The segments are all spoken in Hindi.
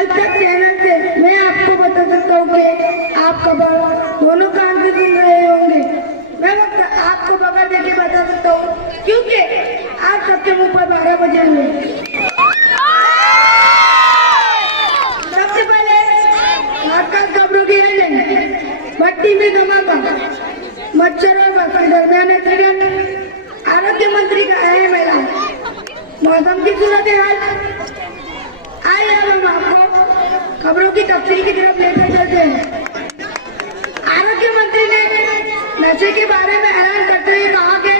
कल तक चैनल से मैं आपको बता सकता हूँ कि आप खबर दोनों कान से सुन रहे होंगे। मैं आपको बगल देके बता सकता हूँ क्योंकि आप सबके मुंह पर 12 बजे हुए। सबसे पहले आपका खबरों की हेडलाइन, भट्टी में धमाका, मच्छर और बस के दरमियान एक्सीडेंट, आरोग्य मंत्री का अहम ऐलान, मौसम की सूरत हाल। आइए अब हम आपको खबरों की तफसील की तरफ लेकर चलते हैं। आरोग्य मंत्री ने नशे के बारे में ऐलान करते हुए कहा कि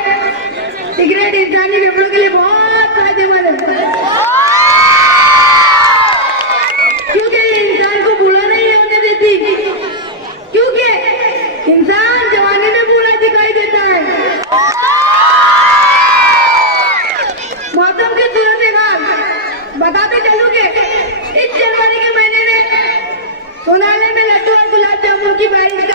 सिगरेट इंसानी फेफड़ों के लिए बहुत फायदेमंद है क्योंकि ये इंसान को बूढ़ा नहीं होने देती, क्योंकि इंसान जवानी में बूढ़ा दिखाई देता है। मौसम की सूरत हाल बताते चलूं कि इस जनवरी के महीने में सोनाले में लड्डू और गुलाब जामुन की बारिश